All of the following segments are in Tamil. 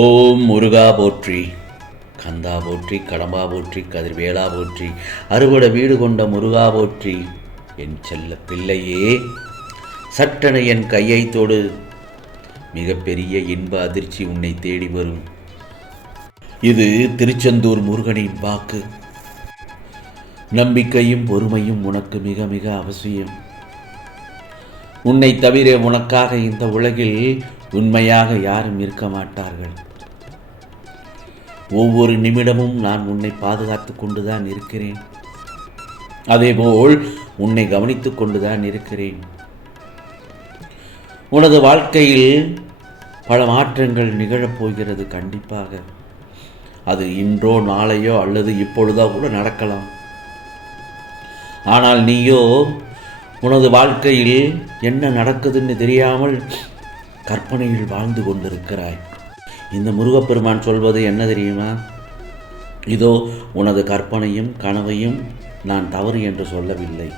ஓம் முருகா போற்றி. கந்தா போற்றி கடம்பா போற்றி கதிர்வேலா போற்றி அறுவடை வீடு கொண்ட முருகா போற்றி. என் செல்ல பிள்ளையே சட்டனை என் கையை தொடு. மிகப்பெரிய இன்ப அதிர்ச்சி உன்னை தேடி வரும். இது திருச்செந்தூர் முருகனின் வாக்கு. நம்பிக்கையும் பொறுமையும் உனக்கு மிக மிக அவசியம். உன்னை தவிர உனக்காக இந்த உலகில் உண்மையாக யாரும் இருக்க மாட்டார்கள். ஒவ்வொரு நிமிடமும் நான் உன்னை பாதுகாத்து கொண்டுதான் இருக்கிறேன். அதேபோல் உன்னை கவனித்துக் கொண்டுதான் இருக்கிறேன். உனது வாழ்க்கையில் பல மாற்றங்கள் நிகழப் போகிறது கண்டிப்பாக. அது இன்றோ நாளையோ அல்லது இப்பொழுதோ கூட நடக்கலாம். ஆனால் நீயோ உனது வாழ்க்கையில் என்ன நடக்குதுன்னு தெரியாமல் கற்பனையில் வாழ்ந்து கொண்டிருக்கிறாய். இந்த முருகப்பெருமான் சொல்வது என்ன தெரியுமா? இதோ உனது கற்பனையும் கனவையும் நான் தவறு என்று சொல்லவில்லை.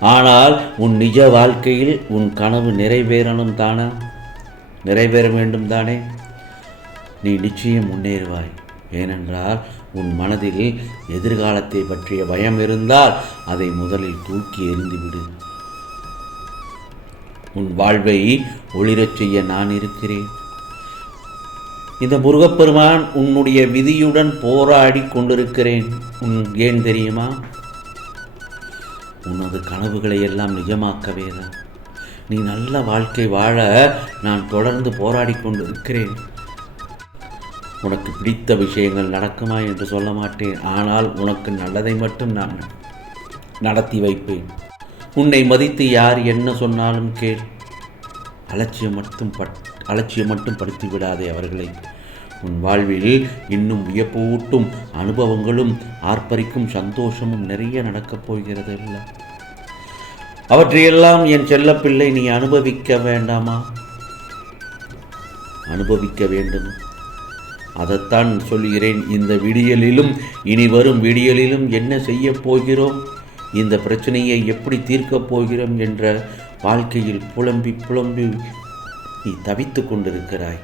ஆனால் உன் நிஜ வாழ்க்கையில் உன் கனவு நிறைவேறணும் தானா? நிறைவேற வேண்டும் தானே? நீ நிச்சயம் முன்னேறுவாய். ஏனென்றால் உன் மனதில் எதிர்காலத்தை பற்றிய பயம் இருந்தால் அதை முதலில் தூக்கி எறிந்துவிடு. உன் வாழ்வை ஒளிரச் செய்ய நான் இருக்கிறேன். இந்த முருகப்பெருமான் உன்னுடைய விதியுடன் போராடி கொண்டிருக்கிறேன். உன் ஏன் தெரியுமா? உனது கனவுகளை எல்லாம் நிஜமாக்கவே தான் நீ நல்ல வாழ்க்கை வாழ நான் தொடர்ந்து போராடி கொண்டிருக்கிறேன். உனக்கு பிடித்த விஷயங்கள் நடக்குமா என்று சொல்ல மாட்டேன். ஆனால் உனக்கு நல்லதை மட்டும் நான் நடத்தி வைப்பேன். உன்னை மதித்து யார் என்ன சொன்னாலும் கேள். அலட்சியம் மட்டும் பட் அலட்சியம் மட்டும் படுத்தி விடாதே அவர்களை. உன் வாழ்வில் இன்னும் வியப்பூட்டும் அனுபவங்களும் ஆர்ப்பரிக்கும் சந்தோஷமும் நிறைய நடக்கப் போகிறது இல்லை அவற்றையெல்லாம் என் செல்லப்பிள்ளை நீ அனுபவிக்க வேண்டாமா? அனுபவிக்க வேண்டும். அதைத்தான் சொல்கிறேன் இந்த விடியலிலும் இனி வரும் விடியலிலும் என்ன செய்ய போகிறோம்? இந்த பிரச்சனையை எப்படி தீர்க்கப் போகிறோம் என்ற வாழ்க்கையில் புலம்பி புலம்பி நீ தவித்து கொண்டிருக்கிறாய்.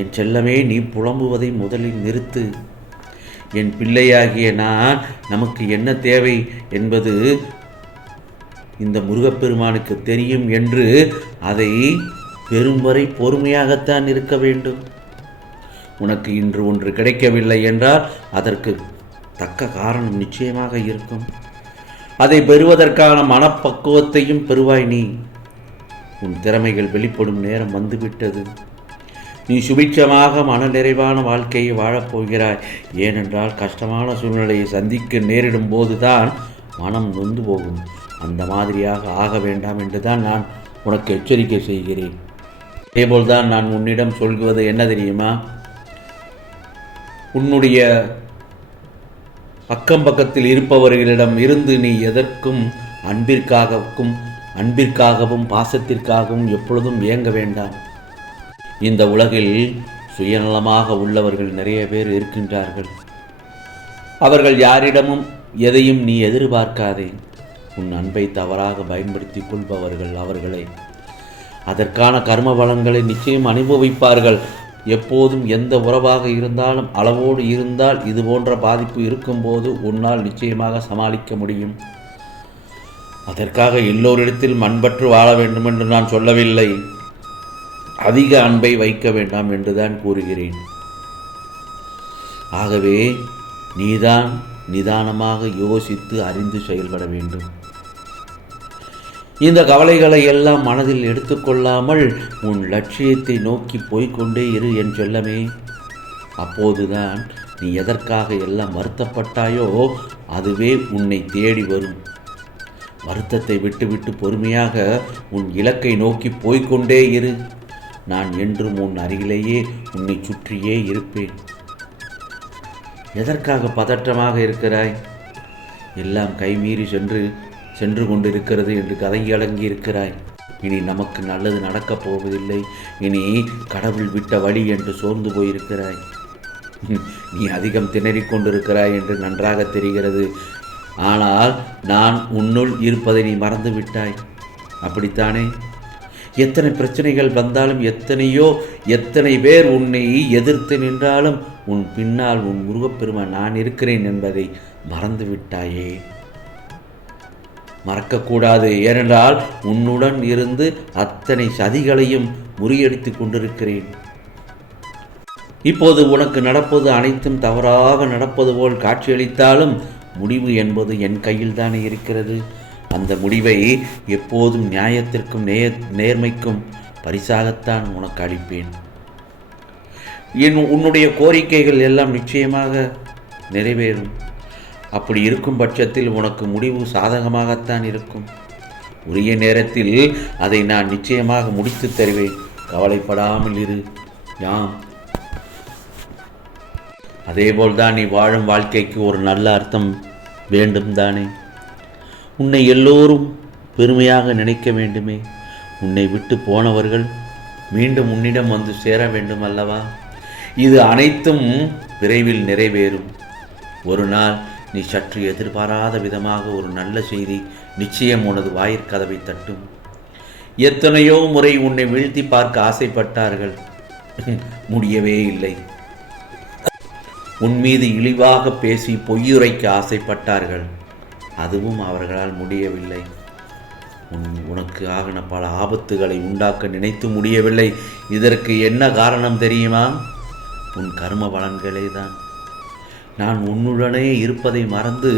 என் செல்லமே நீ புலம்புவதை முதலில் நிறுத்து. என் பிள்ளையாகிய நான் நமக்கு என்ன தேவை என்பது இந்த முருகப்பெருமானுக்கு தெரியும் என்று அதை பெரும் வரை பொறுமையாகத்தான் இருக்க வேண்டும். உனக்கு இன்று ஒன்று கிடைக்கவில்லை என்றால் அதற்கு தக்க காரணம் நிச்சயமாக இருக்கும். அதை பெறுவதற்கான மனப்பக்குவத்தையும் பெறுவாய் நீ. உன் திறமைகள் வெளிப்படும் நேரம் வந்துவிட்டது. நீ சுபிட்சமாக மன நிறைவான வாழ்க்கையை வாழப்போகிறாய் ஏனென்றால் கஷ்டமான சூழ்நிலையை சந்திக்க நேரிடும் போதுதான் மனம் நொந்து போகும். அந்த மாதிரியாக ஆக வேண்டாம் என்று தான் நான் உனக்கு எச்சரிக்கை செய்கிறேன். அதேபோல்தான் நான் உன்னிடம் சொல்வது என்ன தெரியுமா? உன்னுடைய அக்கம் பக்கத்தில் இருப்பவர்களிடம் இருந்து நீ எதற்கும் அன்பிற்காகவும் அன்பிற்காகவும் பாசத்திற்காகவும் எப்பொழுதும் இயங்க வேண்டாம். இந்த உலகில் சுயநலமாக உள்ளவர்கள் நிறைய பேர் இருக்கின்றார்கள். அவர்கள் யாரிடமும் எதையும் நீ எதிர்பார்க்காதே. உன் அன்பை தவறாக பயன்படுத்தி கொள்பவர்கள் அவர்களை. அதற்கான கர்ம பலங்களை நிச்சயம் அனுபவிப்பார்கள். எப்போதும் எந்த உறவாக இருந்தாலும் அளவோடு இருந்தால் இது போன்ற பாதிப்பு இருக்கும்போது உன்னால் நிச்சயமாக சமாளிக்க முடியும். அதற்காக எல்லோரிடத்தில் மண்பற்று வாழ வேண்டும் என்று நான் சொல்லவில்லை. அதிக அன்பை வைக்க வேண்டாம் என்றுதான் கூறுகிறேன். ஆகவே நீதான் நிதானமாக யோசித்து அறிந்து செயல்பட வேண்டும். இந்த கவலைகளை எல்லாம் மனதில் எடுத்துக்கொள்ளாமல் உன் லட்சியத்தை நோக்கி போய்க்கொண்டே இரு என் செல்லமே. அப்போதுதான் நீ எதற்காக எல்லாம் வருத்தப்பட்டாயோ அதுவே உன்னை தேடி வரும். வருத்தத்தை விட்டுவிட்டு பொறுமையாக உன் இலக்கை நோக்கி போய்க்கொண்டே இரு. நான் என்றும் உன் அருகிலேயே உன்னை சுற்றியே இருப்பேன். எதற்காக பதற்றமாக இருக்கிறாய்? எல்லாம் கைமீறி சென்று சென்று கொண்டிருக்கிறது என்று கதங்கி அடங்கி இருக்கிறாய். இனி நமக்கு நல்லது நடக்கப் போவதில்லை. இனி கடவுள் விட்ட வழி என்று சோர்ந்து போயிருக்கிறாய். நீ அதிகம் திணறிக் கொண்டிருக்கிறாய் என்று நன்றாக தெரிகிறது. ஆனால் நான் உன்னுள் இருப்பதை நீ மறந்து விட்டாய். அப்படித்தானே? எத்தனை பிரச்சனைகள் வந்தாலும் எத்தனையோ எத்தனை பேர் உன்னை எதிர்த்து நின்றாலும் உன் பின்னால் உன் முருகப்பெருமான் நான் இருக்கிறேன் என்பதை மறந்து விட்டாயே. மறக்கக்கூடாது. ஏனென்றால் உன்னுடன் இருந்து அத்தனை சதிகளையும் முறியடித்து கொண்டிருக்கிறேன். இப்போது உனக்கு நடப்பது அனைத்தும் தவறாக நடப்பது போல் காட்சியளித்தாலும் முடிவு என்பது என் கையில் தானே இருக்கிறது. அந்த முடிவை எப்போதும் நியாயத்திற்கும் நே நேர்மைக்கும் பரிசாகத்தான் உனக்கு அளிப்பேன். என் உன்னுடைய கோரிக்கைகள் எல்லாம் நிச்சயமாக நிறைவேறும். அப்படி இருக்கும் பட்சத்தில் உனக்கு முடிவு சாதகமாகத்தான் இருக்கும். உரிய நேரத்தில் அதை நான் நிச்சயமாக முடித்து தருவேன். கவலைப்படாமல் இரு. யாம். அதேபோல்தான் நீ வாழும் வாழ்க்கைக்கு ஒரு நல்ல அர்த்தம் வேண்டும் தானே. உன்னை எல்லோரும் பெருமையாக நினைக்க வேண்டுமே. உன்னை விட்டு போனவர்கள் மீண்டும் உன்னிடம் வந்து சேர வேண்டும் அல்லவா? இது அனைத்தும் விரைவில் நிறைவேறும். ஒரு நாள் நீ சற்று எதிர்பாராத விதமாக ஒரு நல்ல செய்தி நிச்சயம் உனது வாயிற்கதவை தட்டும். எத்தனையோ முறை உன்னை வீழ்த்தி பார்க்க ஆசைப்பட்டார்கள். முடியவே இல்லை. உன் மீது இழிவாக பேசி பொய்யுரைக்க ஆசைப்பட்டார்கள். அதுவும் அவர்களால் முடியவில்லை. உன் உனக்கு ஆகின பல ஆபத்துகளை உண்டாக்க நினைத்து முடியவில்லை. இதற்கு என்ன காரணம் தெரியுமா? உன் கர்ம பலன்களே தான் நான் உன்னுடனே இருப்பதை மறந்து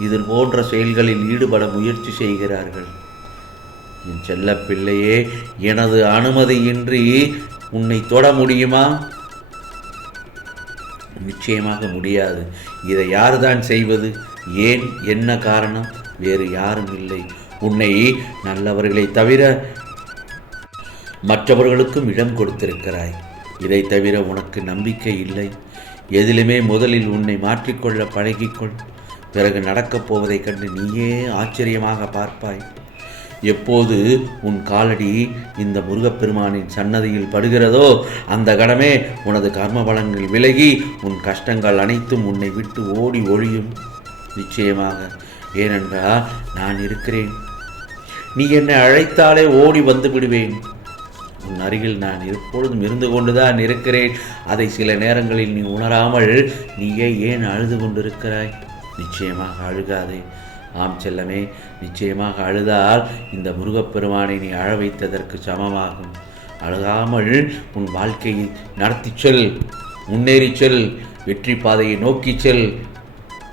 இதில் போன்ற செயல்களில் ஈடுபட முயற்சி செய்கிறார்கள். என் செல்ல பிள்ளையே எனது அனுமதியின்றி உன்னை தொட முடியுமா? நிச்சயமாக முடியாது. இதை யார்தான் செய்வது? ஏன்? என்ன காரணம்? வேறு யாரும் இல்லை. உன்னை நல்லவர்களை தவிர மற்றவர்களுக்கும் இடம் கொடுத்திருக்கிறாய். இதை தவிர உனக்கு நம்பிக்கை இல்லை. எதிலுமே முதலில் உன்னை மாற்றிக்கொள்ள பழகிக்கொள். பிறகு நடக்கப் போவதைக் கண்டு நீயே ஆச்சரியமாக பார்ப்பாய். எப்போது உன் காலடி இந்த முருகப்பெருமானின் சன்னதியில் படுகிறதோ அந்த கடமே உனது கர்ம பலன்கள் விலகி உன் கஷ்டங்கள் அனைத்தும் உன்னை விட்டு ஓடி ஒழியும். நிச்சயமாக ஏனென்றால் நான் இருக்கிறேன். நீ என்னை அழைத்தாலே ஓடி வந்து விடுவேன். உன் அருகில் நான் எப்பொழுதும் இருந்து கொண்டுதான் இருக்கிறேன். அதை சில நேரங்களில் நீ உணராமல் நீயே ஏன் அழுது கொண்டிருக்கிறாய்? நிச்சயமாக அழுகாதே. ஆம் செல்லமே நிச்சயமாக அழுதால் இந்த முருகப்பெருமானை நீ அழ வைத்ததற்கு சமமாகும். அழுகாமல் உன் வாழ்க்கையை நடத்திச் செல் முன்னேறி செல் வெற்றி பாதையை நோக்கிச் செல்.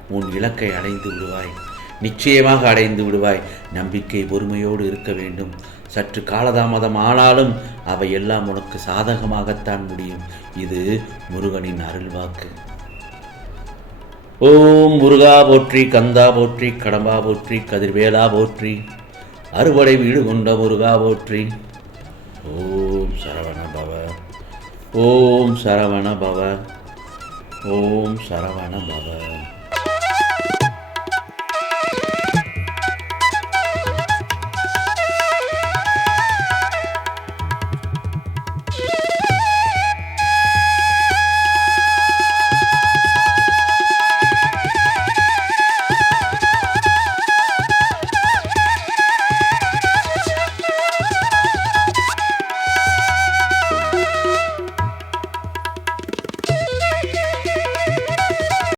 உன் இலக்கை அடைந்து விடுவாய். நிச்சயமாக அடைந்து விடுவாய். நம்பிக்கை பொறுமையோடு இருக்க வேண்டும். சற்று காலதாமதம் ஆனாலும் அவை எல்லாம் உனக்கு சாதகமாகத்தான் முடியும். இது முருகனின் அருள்வாக்கு. ஓம் முருகா போற்றி கந்தா போற்றி கடம்பா போற்றி கதிர்வேலா போற்றி அறுவடை வீடு கொண்ட முருகா போற்றி. ஓம் சரவண பவ. ஓம் சரவண பவ. ஓம் சரவண பவ.